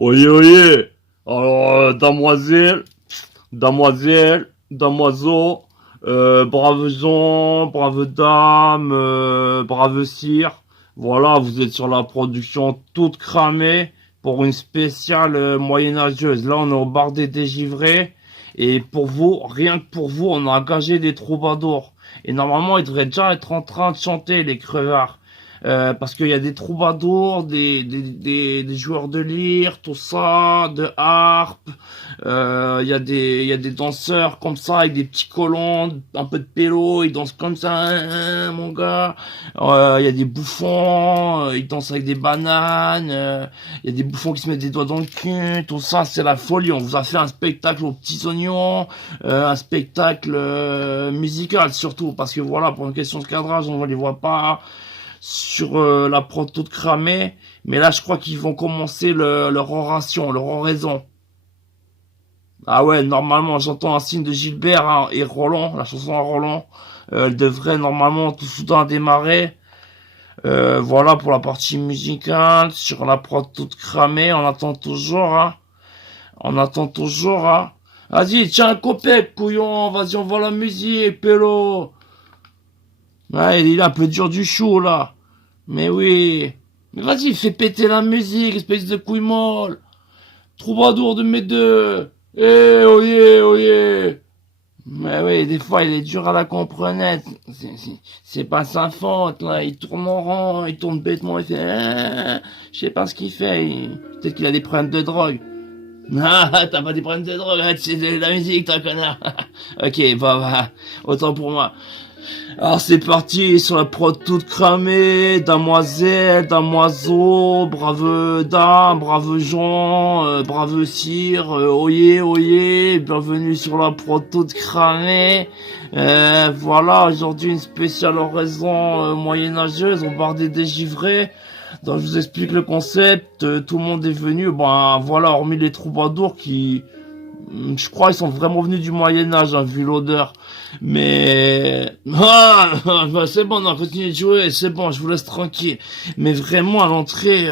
Oyez, oyez. Alors, damoiseau, brave gens, brave dames, brave cire. Voilà, vous êtes sur la production toute cramée pour une spéciale moyenâgeuse. Là, on est au bar des dégivrés. Et pour vous, rien que pour vous, on a engagé des troubadours. Et normalement, ils devraient déjà être en train de chanter, les crevards. Parce qu'il y a des troubadours, des joueurs de lyre, tout ça, de harpe. Il y a des danseurs comme ça, avec des petits collants, un peu de pélo, ils dansent comme ça, mon gars. Il y a des bouffons, ils dansent avec des bananes. Il y a des bouffons qui se mettent des doigts dans le cul, tout ça, c'est la folie. On vous a fait un spectacle aux petits oignons, un spectacle musical surtout, parce que voilà, pour une question de cadrage, on ne les voit pas sur la prod toute cramée, mais là je crois qu'ils vont commencer leur oration, leur oraison. Ah ouais, normalement j'entends un signe de Gilbert hein, et Roland, la chanson à Roland, elle devrait normalement tout soudain démarrer. Voilà pour la partie musicale, sur la prod toute cramée, on attend toujours, hein. On attend toujours, hein. Vas-y, tiens un copec, couillon, vas-y on voit la musique, pélo. Ouais, il est un peu dur du chou là. Mais oui. Mais vas-y, fais péter la musique, espèce de couille molle. Troubadour de mes deux. Eh, oyez, oyez. Mais oui, des fois, il est dur à la comprendre. C'est pas sa faute, là. Il tourne en rond, il tourne bêtement, il fait... je sais pas ce qu'il fait. Peut-être qu'il a des problèmes de drogue. Ah, t'as pas des problèmes de drogue, hein, c'est de la musique, toi, connard. Ok, bah, autant pour moi. Alors c'est parti sur la prod toute cramée, damoiseau, brave dame, brave gens, brave cire, oyez, oyez, bienvenue sur la prod toute cramée. Voilà, aujourd'hui une spéciale oraison moyenâgeuse au bar des dégivrés. Donc je vous explique le concept, tout le monde est venu, ben voilà, hormis les troubadours qui... Je crois ils sont vraiment venus du Moyen-Âge, hein, vu l'odeur. Mais... Ah, bah, c'est bon, on continue de jouer, c'est bon, je vous laisse tranquille. Mais vraiment, à l'entrée...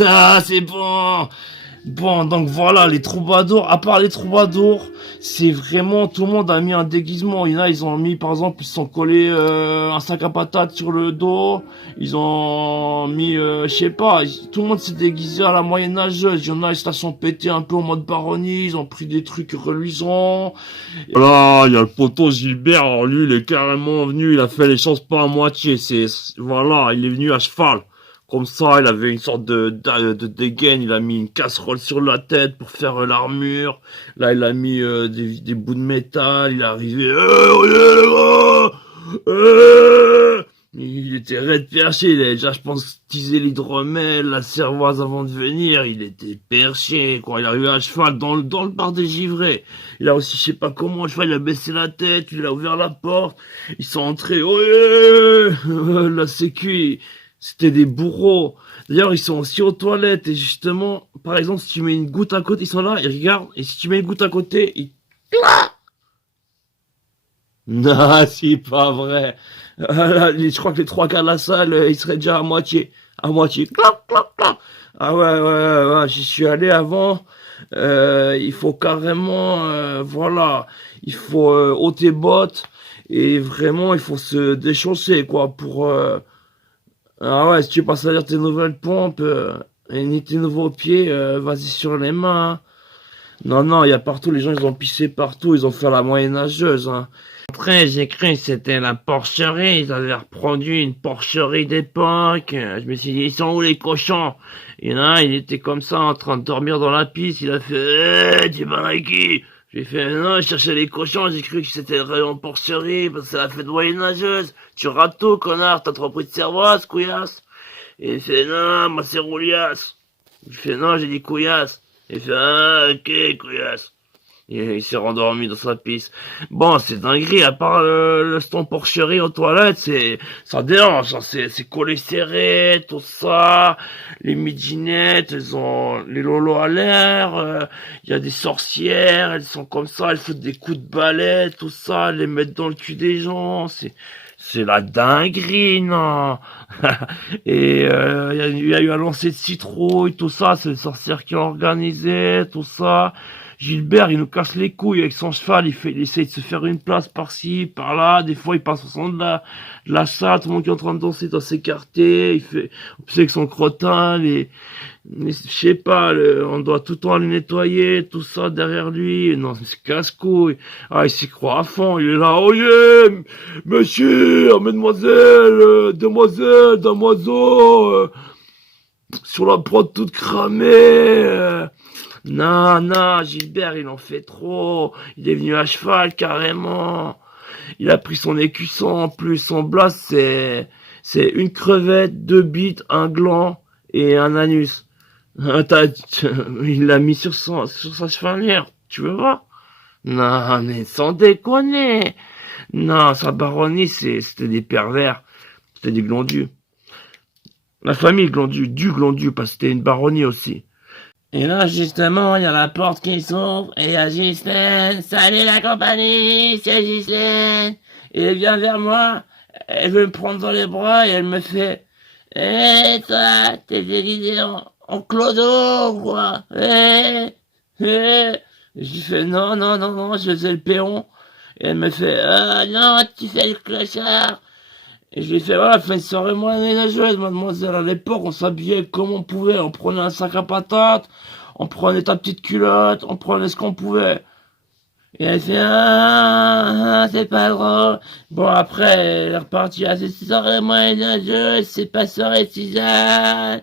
Ah, c'est bon. Bon, donc voilà, les troubadours, à part les troubadours, c'est vraiment, tout le monde a mis un déguisement. Il y en a, ils ont mis, par exemple, ils se sont collés un sac à patates sur le dos. Ils ont mis, je sais pas, tout le monde s'est déguisé à la moyenâgeuse. Il y en a, ils se la sont pétés un peu en mode baronnie. Ils ont pris des trucs reluisants. Voilà, il y a le poteau Gilbert, alors lui, il est carrément venu, il a fait les choses pas à moitié. Voilà, il est venu à cheval. Comme ça, il avait une sorte de dégaine, il a mis une casserole sur la tête pour faire l'armure. Là, il a mis des bouts de métal, il est arrivé... oh yeah, les gars il était raide perché, il avait déjà, je pense, teasé l'hydromel, la cervoise avant de venir, il était perché, quoi. Il est arrivé à cheval dans le bar des givrés. Il a aussi, je sais pas comment, à cheval, il a baissé la tête, il a ouvert la porte, ils sont entrés, oh yeah la sécu, c'était des bourreaux. D'ailleurs, ils sont aussi aux toilettes. Et justement, par exemple, si tu mets une goutte à côté, ils sont là, ils regardent. Et si tu mets une goutte à côté, ils... Non, c'est pas vrai. Là, je crois que les trois quarts de la salle, ils seraient déjà à moitié. À moitié. Clac, clac, clac. Ah ouais, j'y suis allé avant. Il faut carrément, voilà, il faut ôter bottes. Et vraiment, il faut se déchausser, quoi, pour... Ah ouais, si tu passes à dire tes nouvelles pompes et ni tes nouveaux pieds, vas-y sur les mains, hein. Non, non, il y a partout, les gens ils ont pissé partout, ils ont fait la moyenâgeuse, hein. Après, j'ai cru que c'était la porcherie, ils avaient reproduit une porcherie d'époque. Je me suis dit, ils sont où les cochons? Il y en a un, il était comme ça en train de dormir dans la piste, il a fait, tu vas avec qui? J'ai fait, non, je cherchais les cochons, j'ai cru que c'était le rayon porcherie, parce que c'est la fête moyenâgeuse. Tu rates tout, connard, t'as trop pris de cervoise, couillasse. Et il fait, non, moi c'est Roulias. Il fait, non, j'ai dit couillasse. Il fait, ah, ok, couillasse. Et il s'est rendormi dans sa piste. Bon, c'est dinguerie, à part le stand porcherie aux toilettes, ça dérange, hein, c'est collé serré, tout ça, les midinettes, elles ont les lolos à l'air, il y a des sorcières, elles sont comme ça, elles foutent des coups de balai, tout ça, elles les mettent dans le cul des gens, C'est la dinguerie, non. Et il y a eu un lancer de citrouille, tout ça, c'est le sorcière qui a organisé, tout ça. Gilbert, il nous casse les couilles avec son cheval, il essaye de se faire une place par-ci, par-là, des fois il passe au centre de la salle, tout le monde qui est en train de danser doit s'écarter, il fait, c'est avec son crottin, mais je sais pas, on doit tout le temps le nettoyer, tout ça derrière lui, non, c'est casse-couille. Ah, il s'y croit à fond, il est là, oh yeah, monsieur, mesdemoiselles, demoiselles, damoiseaux, sur la prod toute cramée, non, non, Gilbert, il en fait trop. Il est venu à cheval, carrément. Il a pris son écusson en plus. Son blast, c'est une crevette, deux bites, un gland et un anus. Il l'a mis sur sa chevallière. Tu veux voir? Non, mais sans déconner. Non, sa baronnie, c'était des pervers. C'était des glandus. La famille glandu, du glandu, parce que c'était une baronnie aussi. Et là, justement, il y a la porte qui s'ouvre, et il y a Ghislaine. Salut la compagnie, c'est Ghislaine. Et elle vient vers moi, elle veut me prendre dans les bras, et elle me fait, hé, toi, t'es déguisé en clodo, quoi. Hé, hé. Je lui fais, non, non, non, non, je faisais le péon. Et elle me fait, ah, non, tu fais le clochard. Et je lui ai fait, voilà, fais une soirée moyenâgeuse, mademoiselle. À l'époque, on s'habillait comme on pouvait. On prenait un sac à patates, on prenait ta petite culotte, on prenait ce qu'on pouvait. Et elle fait, c'est pas drôle. Bon, après, elle est repartie à cette soirée moyenâgeuse, c'est pas soirée tisane.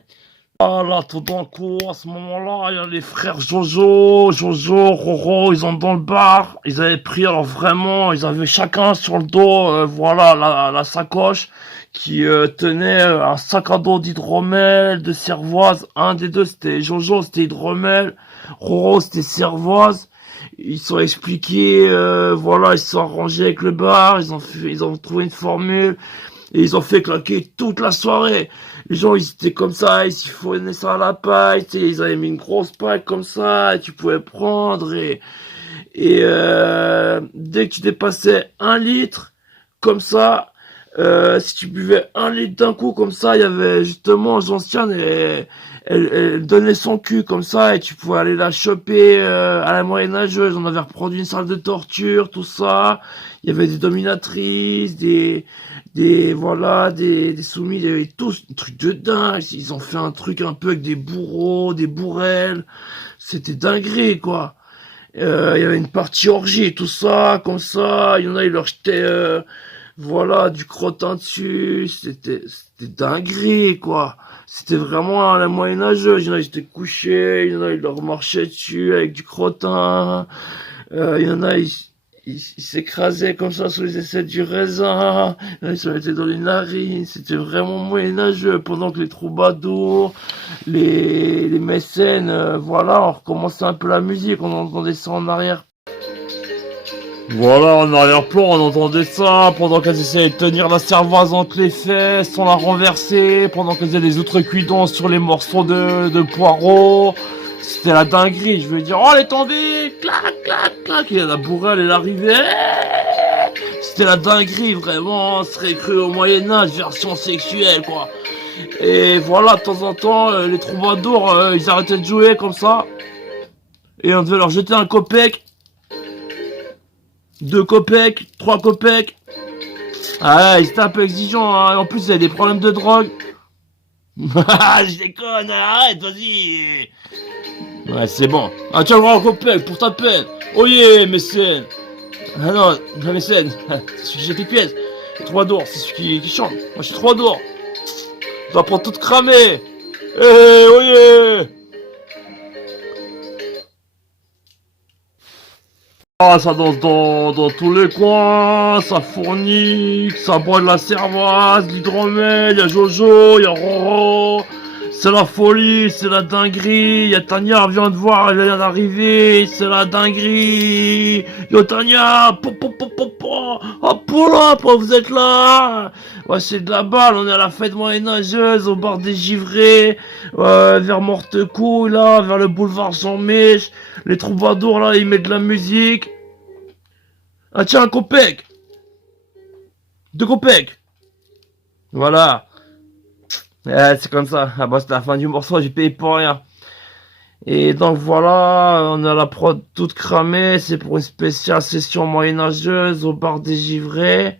Ah là, tout d'un coup, à ce moment-là, il y a les frères Jojo, Roro, ils ont dans le bar. Ils avaient pris, alors vraiment, ils avaient chacun sur le dos, voilà, la sacoche qui tenait un sac à dos d'hydromel, de cervoise. Un des deux, c'était Jojo, c'était hydromel. Roro, c'était cervoise. Ils se sont expliqués, voilà, ils se sont arrangés avec le bar, ils ont trouvé une formule. Et ils ont fait claquer toute la soirée. Les gens, ils étaient comme ça, ils siphonnaient ça à la paille, tu sais, ils avaient mis une grosse paille comme ça, et tu pouvais prendre, dès que tu dépassais 1 litre, comme ça, si tu buvais 1 litre d'un coup, comme ça, il y avait justement Gentiane, elle donnait son cul comme ça, et tu pouvais aller la choper à la moyenâgeuse. On avait reproduit une salle de torture, tout ça. Il y avait des dominatrices, voilà, des soumis, il y avait tous un truc de dingue. Ils ont fait un truc un peu avec des bourreaux, des bourrelles. C'était dinguerie, quoi. Il y avait une partie orgie, tout ça, comme ça. Il y en a, ils leur jetaient, voilà, du crottin dessus. C'était dinguerie, quoi. C'était vraiment à la moyenâgeuse. Il y en a, ils étaient couchés. Il y en a, ils leur marchaient dessus avec du crottin. Il y en a, ils s'écrasaient comme ça sous les aisselles du raisin. Ils se mettaient dans les narines. C'était vraiment moyenâgeux. Pendant que les troubadours, les mécènes, voilà, on recommençait un peu la musique. On entendait ça en arrière. Voilà, en arrière-plan, on entendait ça pendant qu'elles essayaient de tenir la cervoise entre les fesses, sans la renverser, pendant qu'elles faisaient des outrecuidants sur les morceaux de poireaux. C'était la dinguerie, je veux dire, oh, elle est tombée, clac, clac, clac, et la bourrelle, elle arrivait. C'était la dinguerie, vraiment, on serait cru au Moyen-Âge, version sexuelle, quoi. Et voilà, de temps en temps, les troubadours, ils arrêtaient de jouer comme ça, et on devait leur jeter un copec. 2 copecs, 3 copecs. Ah, ils étaient un peu exigeants, hein. En plus, ils avaient des problèmes de drogue. Je déconne, arrête, vas-y. Ouais, c'est bon. Ah, tiens, voir un copec pour ta peine. Oh yeah, mécène. Ah non, non, mécène. C'est celui qui jette les pièces. Les troubadours, c'est celui qui chante. Moi, je suis troubadour. Je dois prendre toute cramée. Eh, oh yeah. Ah, ça danse dans tous les coins, ça fournique, ça boit de la cervoise, de l'hydromel, y'a Jojo, y'a Roro. C'est la folie, c'est la dinguerie. Y'a Tania, vient de voir, elle vient d'arriver, c'est la dinguerie. Yo Tania, oh poula, vous êtes là. Ouais, c'est de la balle, on est à la fête moyenâgeuse, au bar des givrés, vers Mortecourt, là, vers le boulevard Jean-Mèche. Les troubadours, là, ils mettent de la musique. Ah tiens, un copec. 2 copecs. Voilà. C'est comme ça. Ah bah, c'était la fin du morceau, j'ai payé pour rien. Et donc voilà, on a la prod toute cramée. C'est pour une spéciale session moyenâgeuse au bar des Givrés.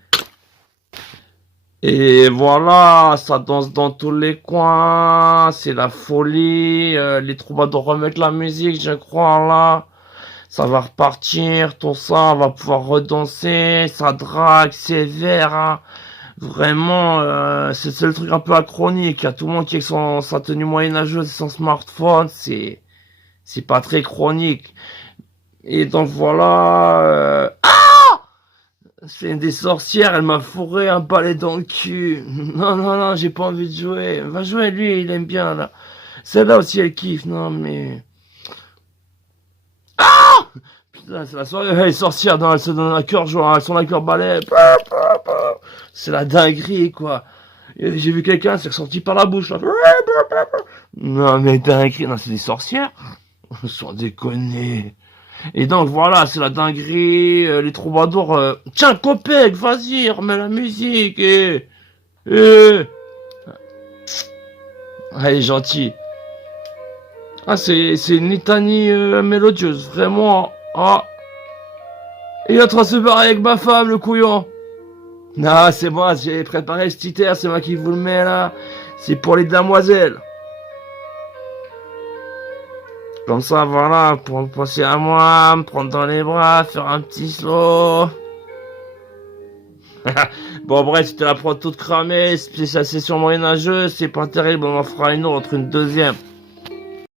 Et voilà, ça danse dans tous les coins. C'est la folie. Les troubadours remettent la musique, je crois, là. Ça va repartir, tout ça, on va pouvoir redanser. Ça drague, c'est vert, hein. Vraiment, c'est le truc un peu acronique. Il y a tout le monde qui est avec sa tenue moyenâgeuse et son smartphone. C'est pas très chronique. Et donc voilà. C'est une des sorcières. Elle m'a fourré un balai dans le cul. Non, non, non, j'ai pas envie de jouer. Va jouer lui, il aime bien là. Celle-là aussi, elle kiffe. Non mais. Putain, c'est la soirée. Elle est sorcière. Non, elle se donne un cœur joie. Elles sont avec leur balai. C'est la dinguerie quoi. J'ai vu quelqu'un, c'est ressorti par la bouche. Là. Non mais dinguerie. Non, c'est des sorcières. Sans déconner. Et donc voilà, c'est la dinguerie, les troubadours. Tiens, Copec, vas-y, remets la musique. Et... Ah, elle est gentille. Ah, c'est une litanie mélodieuse, vraiment. Ah. Il est en train de se barrer avec ma femme, le couillon. Non, c'est moi, j'ai préparé ce petit air, c'est moi qui vous le mets là. C'est pour les demoiselles. Comme ça, voilà, pour penser à moi, me prendre dans les bras, faire un petit slow. Bon, bref, c'était la prod toute cramée, c'est la session moyenâgeuse, c'est pas terrible, on en fera une autre, une deuxième.